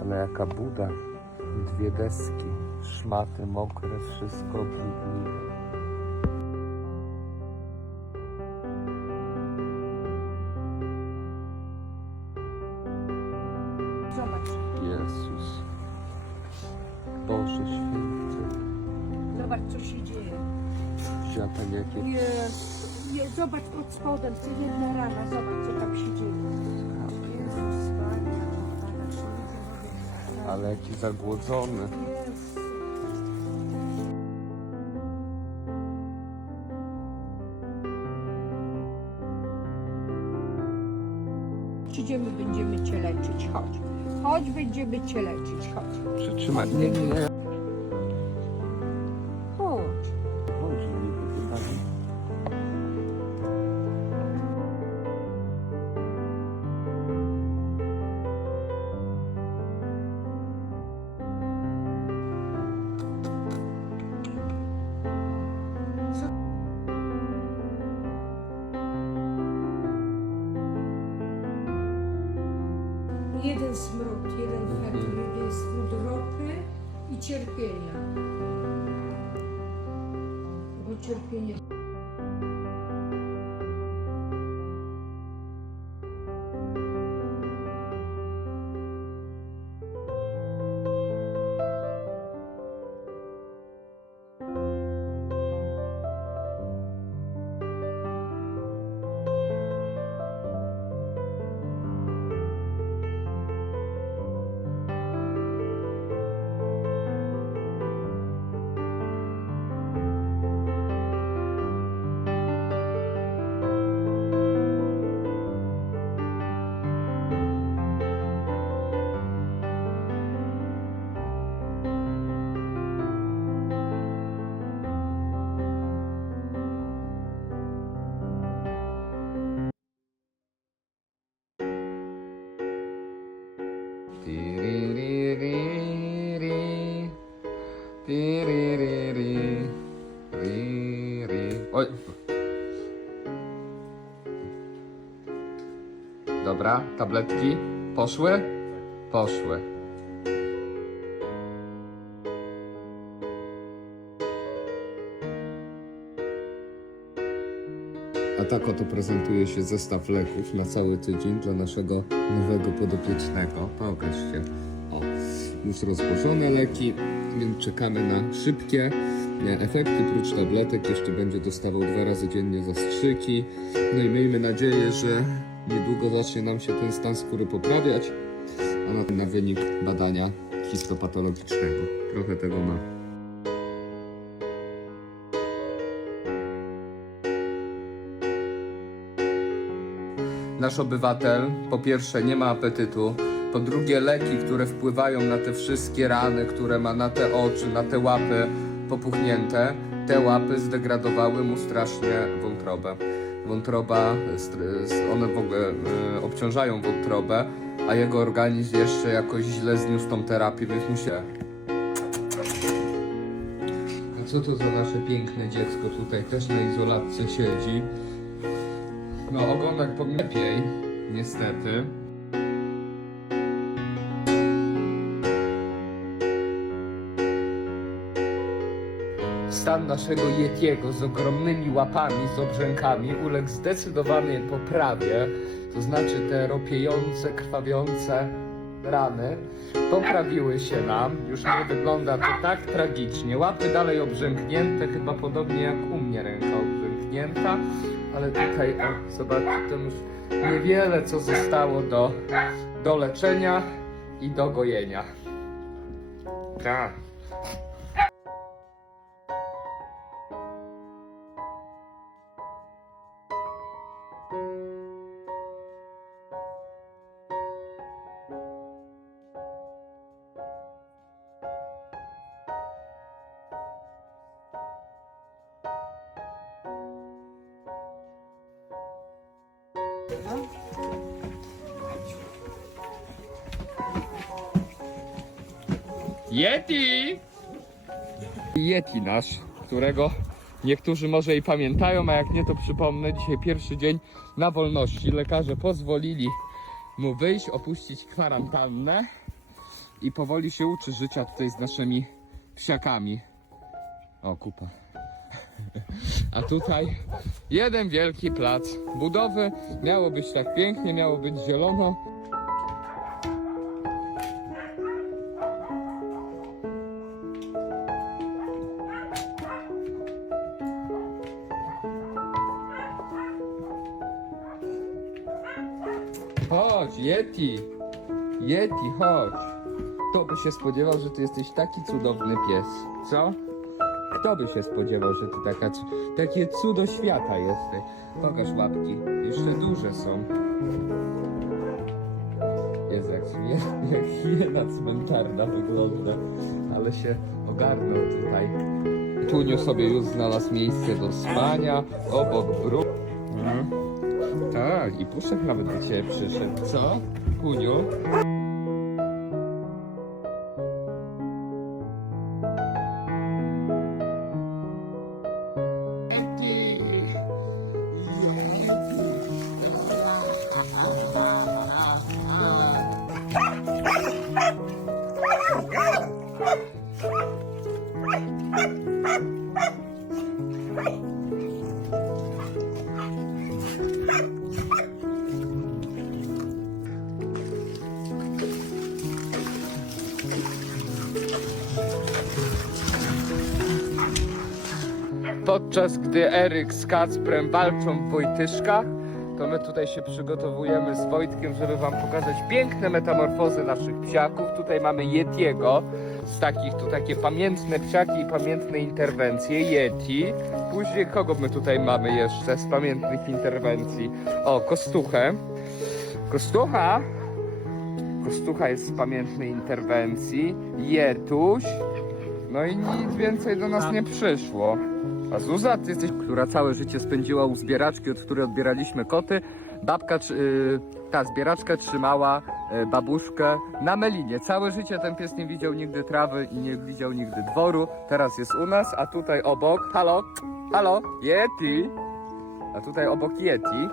Ale jaka buda. Dwie deski, szmaty mokre, wszystko brudne. Zobacz. Jezus. Boże święty. Zobacz, co się dzieje. Światan jakie... Zobacz pod spodem, to jedna rana. Zobacz, co tam się dzieje. Jezus, Panie. Ale jaki zagłodzony. Jezus. Przyjdziemy, będziemy cię leczyć. Chodź. Chodź, będziemy cię leczyć. Chodź. Przytrzymaj. Nie. Chodź. Chodź, nie wypytali. Jeden smród, jeden fetor, jeden smród ropy i cierpienia. Bo cierpienie... Oj. Dobra, tabletki poszły? Poszły. A tak oto prezentuje się zestaw leków na cały tydzień dla naszego nowego podopiecznego. Pokaż się. O, już rozłożone leki, więc czekamy na szybkie efekty. Prócz tabletek jeszcze będzie dostawał 2 razy dziennie zastrzyki. No i miejmy nadzieję, że niedługo zacznie nam się ten stan skóry poprawiać, a na wynik badania histopatologicznego. Trochę tego ma. Nasz obywatel po pierwsze nie ma apetytu, po drugie leki, które wpływają na te wszystkie rany, które ma na te oczy, na te łapy popuchnięte, te łapy zdegradowały mu strasznie wątrobę. Wątroba, one w ogóle obciążają wątrobę, a jego organizm jeszcze jakoś źle zniósł tą terapię, więc mu się... A co to za nasze piękne dziecko tutaj też na izolatce siedzi? No, ogonek powinien lepiej, niestety. Stan naszego Yetiego z ogromnymi łapami, z obrzękami uległ zdecydowanej poprawie, to znaczy te ropiejące, krwawiące rany poprawiły się nam, już nie wygląda to tak tragicznie, łapy dalej obrzęknięte, chyba podobnie jak u mnie ręka obrzęknięta, ale tutaj, o, zobaczcie, to już niewiele co zostało do leczenia i do gojenia. Tak. Yeti! Yeti nasz, którego niektórzy może i pamiętają, a jak nie to przypomnę, dzisiaj pierwszy dzień na wolności. Lekarze pozwolili mu wyjść, opuścić kwarantannę. i powoli się uczy życia tutaj z naszymi psiakami. O, kupa. A tutaj jeden wielki plac budowy. Miało być tak pięknie, miało być zielono. Chodź, Yeti! Yeti, chodź! Kto by się spodziewał, że ty jesteś taki cudowny pies? Co? Kto by się spodziewał, że ty takie cudo świata jesteś? Pokaż łapki. Jeszcze duże są. Jest jak hiena cmentarna wygląda. Ale się ogarnął tutaj. Tuniu sobie już znalazł miejsce do spania. Obok bruk. Tak, i Puszek nawet do ciebie przyszedł. Co? Kuniu? Podczas gdy Eryk z Kacprem walczą w Wojtyszkach, to my tutaj się przygotowujemy z Wojtkiem, żeby wam pokazać piękne metamorfozy naszych psiaków. Tutaj mamy Yetiego, z takich tu takie pamiętne psiaki i pamiętne interwencje. Yeti. Później kogo my tutaj mamy jeszcze z pamiętnych interwencji? O, Kostuchę. Kostucha jest z pamiętnej interwencji. Jetuś. No i nic więcej do nas nie przyszło. A Zuza, ty jesteś, która całe życie spędziła u zbieraczki, od której odbieraliśmy koty. Ta zbieraczka trzymała babuszkę na melinie. Całe życie ten pies nie widział nigdy trawy i nie widział nigdy dworu. Teraz jest u nas, a tutaj obok, halo, Yeti. A tutaj obok Yeti.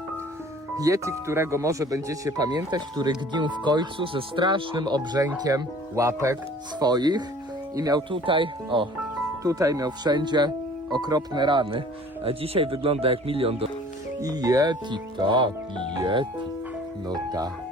Yeti, którego może będziecie pamiętać, który gnił w końcu ze strasznym obrzękiem łapek swoich. I miał tutaj miał wszędzie okropne rany, a dzisiaj wygląda jak milion do... I Yeti, tak, Yeti, no tak.